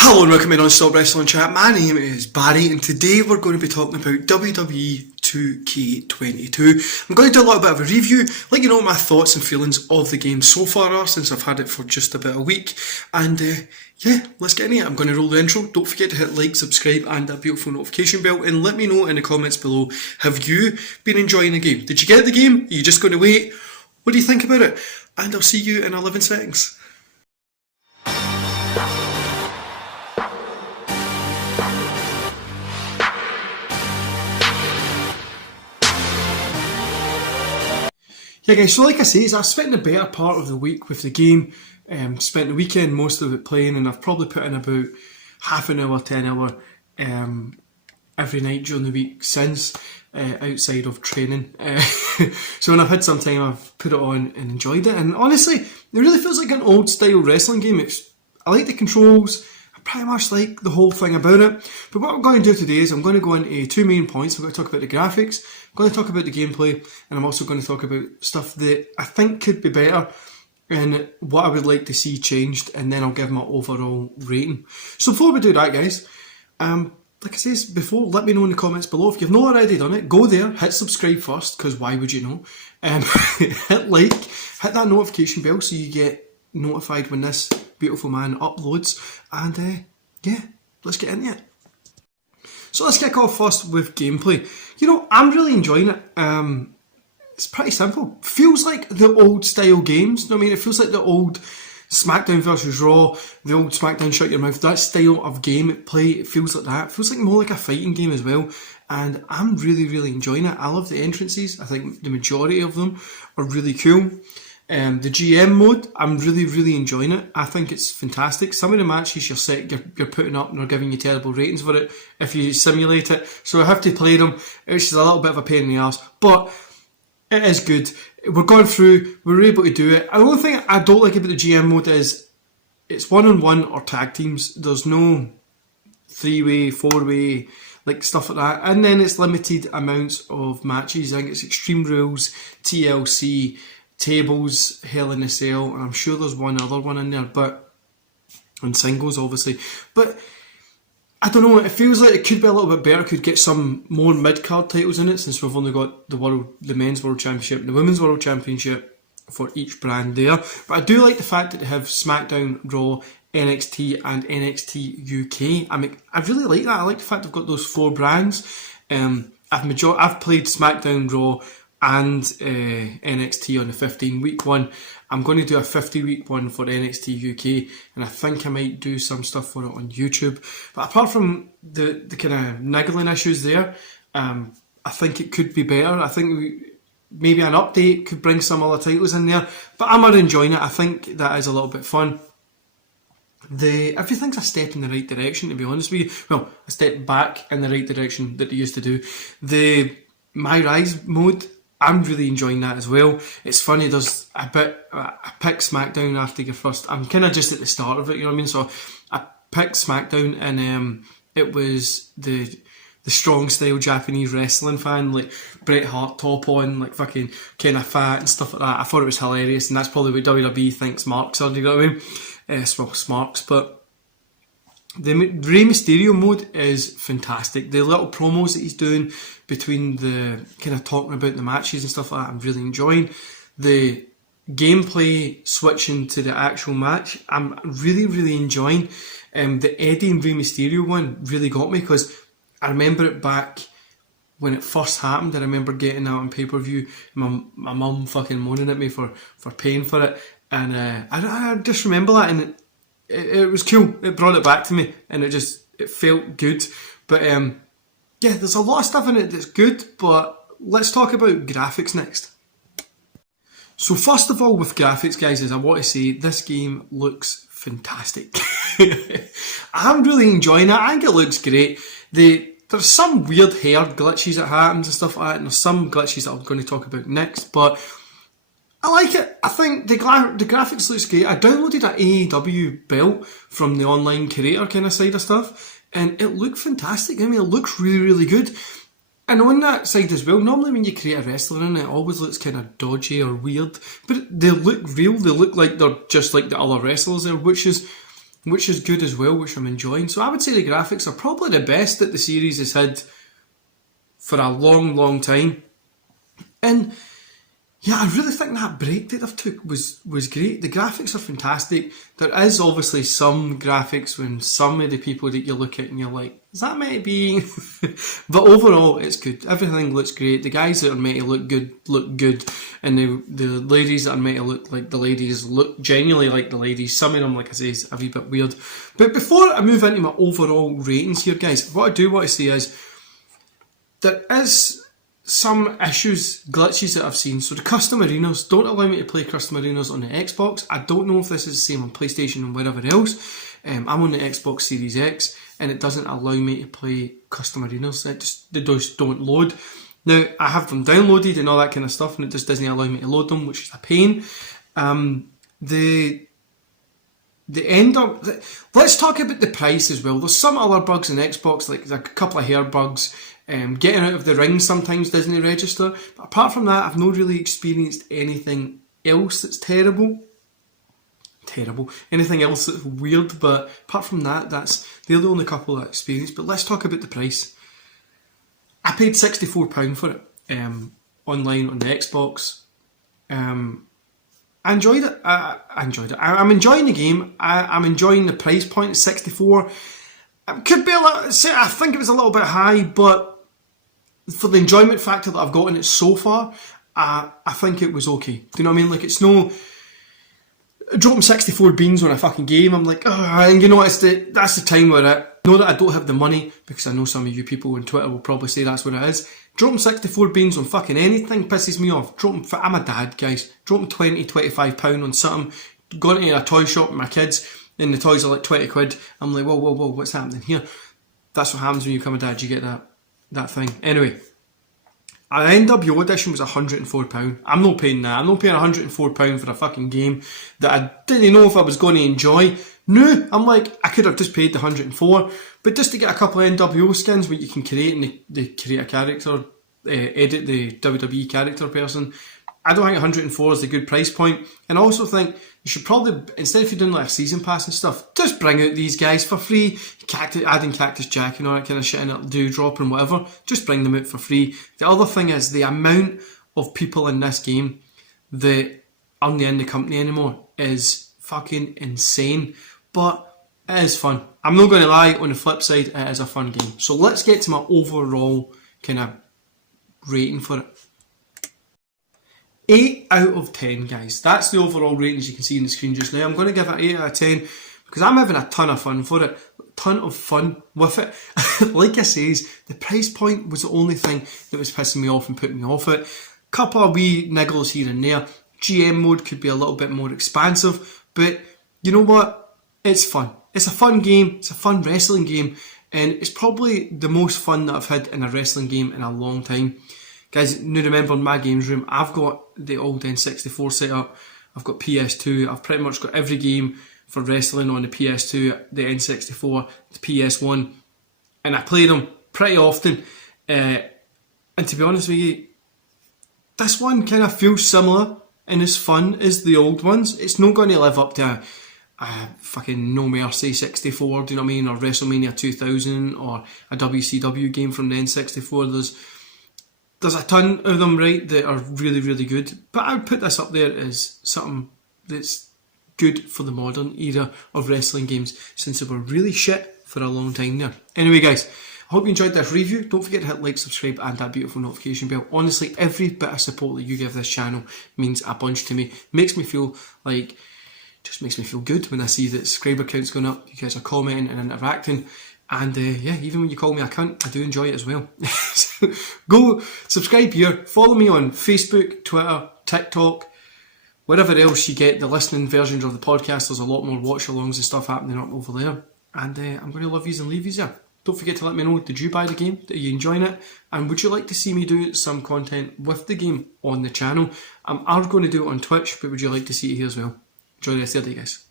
Hello and welcome to Non-Stop Wrestling Chat. My name is Barry and today we're going to be talking about WWE 2K22. I'm going to do a little bit of a review, let you know my thoughts and feelings of the game so far are since I've had it for just about a week. And yeah, let's get into it. I'm going to roll the intro. Don't forget to hit like, subscribe and that beautiful notification bell, and let me know in the comments below, have you been enjoying the game? Did you get the game? Are you just going to wait? What do you think about it? And I'll see you in 11 seconds. Yeah guys, so like I say, I spent the better part of the week with the game, spent the weekend most of it playing, and I've probably put in about half an hour to an hour every night during the week since, outside of training. So when I've had some time, I've put it on and enjoyed it, and honestly, it really feels like an old style wrestling game. I like the controls, I pretty much like the whole thing about it. But what I'm going to do today is I'm going to go into two main points. I'm going to talk about the graphics, I'm going to talk about the gameplay, and I'm also going to talk about stuff that I think could be better and what I would like to see changed, and then I'll give my overall rating. So before we do that guys, like I said before, let me know in the comments below. If you've not already done it, go there, hit subscribe first, because why would you know? Hit like, hit that notification bell so you get notified when this beautiful man uploads, and yeah, let's get into it. So let's kick off first with gameplay. You know, I'm really enjoying it. It's pretty simple. Feels like the old style games. You know what I mean? It feels like the old SmackDown versus Raw, the old SmackDown Shut Your Mouth, that style of game play. It feels like that. It feels like more like a fighting game as well. And I'm really enjoying it. I love the entrances. I think the majority of them are really cool. The GM mode, I'm really enjoying it. I think it's fantastic. Some of the matches you're putting up and they're giving you terrible ratings for it if you simulate it. So I have to play them, which is a little bit of a pain in the arse. But it is good. We're going through, we're able to do it. The only thing I don't like about the GM mode is it's one-on-one or tag teams. There's no three-way, four-way, like stuff like that. And then it's limited amounts of matches. I think it's Extreme Rules, TLC, tables, Hell in a Cell, and I'm sure there's one other one in there, but and singles obviously. But I don't know, it feels like it could be a little bit better, could get some more mid-card titles in it, since we've only got the men's world championship and the women's world championship for each brand there. But I do like the fact that they have SmackDown, Raw, NXT and NXT UK. I really like that. I like the fact they've got those four brands. I've played SmackDown, Raw and NXT on the 15-week one. I'm going to do a 50-week one for NXT UK, and I think I might do some stuff for it on YouTube. But apart from the kind of niggling issues there, I think it could be better. I think maybe an update could bring some other titles in there, but I'm not enjoying it. I think that is a little bit fun. Everything's a step in the right direction, to be honest with you. Well, a step back in the right direction that they used to do. The My Rise mode, I'm really enjoying that as well. It's funny, there's I picked SmackDown after your first, I'm kind of just at the start of it, you know what I mean? So I picked SmackDown, and it was the strong style Japanese wrestling fan, like Bret Hart top on, like fucking kind of fat and stuff like that. I thought it was hilarious, and that's probably what WWE thinks marks are, you know what I mean? Well, smarks, but the Rey Mysterio mode is fantastic. The little promos that he's doing between the kind of talking about the matches and stuff like that, I'm really enjoying. The gameplay switching to the actual match, I'm really enjoying. The Eddie and Rey Mysterio one really got me, because I remember it back when it first happened. I remember getting that on pay-per-view, my mum fucking moaning at me for paying for it, and I just remember that, and it was cool. It brought it back to me, and it felt good. But yeah, there's a lot of stuff in it that's good, but let's talk about graphics next. So first of all, with graphics guys, is I want to say this game looks fantastic. I'm really enjoying it. I think it looks great. There's some weird hair glitches that happens and stuff like that, and there's some glitches that I'm going to talk about next, but I like it. I think the graphics looks great. I downloaded an AEW belt from the online creator kind of side of stuff, and it looked fantastic. I mean, it looks really good. And on that side as well, normally when you create a wrestler in it, it always looks kind of dodgy or weird, but they look real. They look like they're just like the other wrestlers there, which is which is good as well, which I'm enjoying. So I would say the graphics are probably the best that the series has had for a long, long time. And yeah, I really think that break that they've took was great. The graphics are fantastic. There is obviously some graphics when some of the people that you look at and you're like, is that meant to be? But overall, it's good. Everything looks great. The guys that are meant to look good. And the ladies that are meant to look like the ladies look genuinely like the ladies. Some of them, like I say, is a wee bit weird. But before I move into my overall ratings here, guys, what I do want to say is there is some issues, glitches that I've seen. So the custom arenas don't allow me to play custom arenas on the Xbox. I don't know if this is the same on PlayStation and wherever else. I'm on the Xbox Series X and it doesn't allow me to play custom arenas. They just don't load. Now, I have them downloaded and all that kind of stuff and it just doesn't allow me to load them, which is a pain. Let's talk about the price as well. There's some other bugs in Xbox, like there's a couple of hair bugs. Getting out of the ring sometimes doesn't register. But apart from that, I've not really experienced anything else that's terrible. Anything else that's weird, but apart from that, they're the only couple that I experienced. But let's talk about the price. I paid £64 for it online on the Xbox. I enjoyed it. I enjoyed it. I'm enjoying the game. I'm enjoying the price point at 64. It could be I think it was a little bit high, but for the enjoyment factor that I've gotten it so far, I think it was okay. Do you know what I mean? Like, it's no dropping 64 beans on a fucking game. I'm like, and you know, that's the time where I know that I don't have the money, because I know some of you people on Twitter will probably say that's what it is. Dropping 64 beans on fucking anything pisses me off. I'm a dad, guys. Dropping £20-25 on something, going to a toy shop with my kids, and the toys are like 20 quid. I'm like, whoa, what's happening here? That's what happens when you become a dad, you get that thing. Anyway, an NWO edition was £104. I'm not paying that. I'm not paying £104 for a fucking game that I didn't know if I was going to enjoy. No, I'm like, I could have just paid the £104, but just to get a couple of NWO skins where you can create and they create a character, edit the WWE character person, I don't think 104 is a good price point. And I also think you should probably, instead of you doing like a season pass and stuff, just bring out these guys for free. Adding Cactus Jack and all that kind of shit and it'll do drop and whatever. Just bring them out for free. The other thing is the amount of people in this game that aren't in the company anymore is fucking insane. But it is fun. I'm not going to lie, on the flip side, it is a fun game. So let's get to my overall kind of rating for it. 8 out of 10, guys. That's the overall ratings you can see on the screen just now. I'm going to give it 8 out of 10 because I'm having a ton of fun for it. Ton of fun with it. Like I says, the price point was the only thing that was pissing me off and putting me off it. Couple of wee niggles here and there. GM mode could be a little bit more expansive, but you know what? It's fun. It's a fun game. It's a fun wrestling game, and it's probably the most fun that I've had in a wrestling game in a long time. Guys, now remember, in my games room, I've got the old N64 set up. I've got PS2. I've pretty much got every game for wrestling on the PS2, the N64, the PS1, and I play them pretty often. And to be honest with you, this one kind of feels similar and as fun as the old ones. It's not going to live up to a fucking No Mercy 64, do you know what I mean, or WrestleMania 2000, or a WCW game from the N64. There's a ton of them, right, that are really, really good. But I would put this up there as something that's good for the modern era of wrestling games, since they were really shit for a long time there. Anyway, guys, I hope you enjoyed this review. Don't forget to hit like, subscribe, and that beautiful notification bell. Honestly, every bit of support that you give this channel means a bunch to me. Makes me feel like, just makes me feel good when I see that subscriber count's going up. You guys are commenting and interacting. And yeah, even when you call me a cunt, I do enjoy it as well. So go subscribe here. Follow me on Facebook, Twitter, TikTok, wherever else you get the listening versions of the podcast. There's a lot more watch-alongs and stuff happening up over there. And I'm going to love yous and leave yous there. Don't forget to let me know, did you buy the game? Are you enjoying it? And would you like to see me do some content with the game on the channel? I'm going to do it on Twitch, but would you like to see it here as well? Enjoy the rest of the day, guys.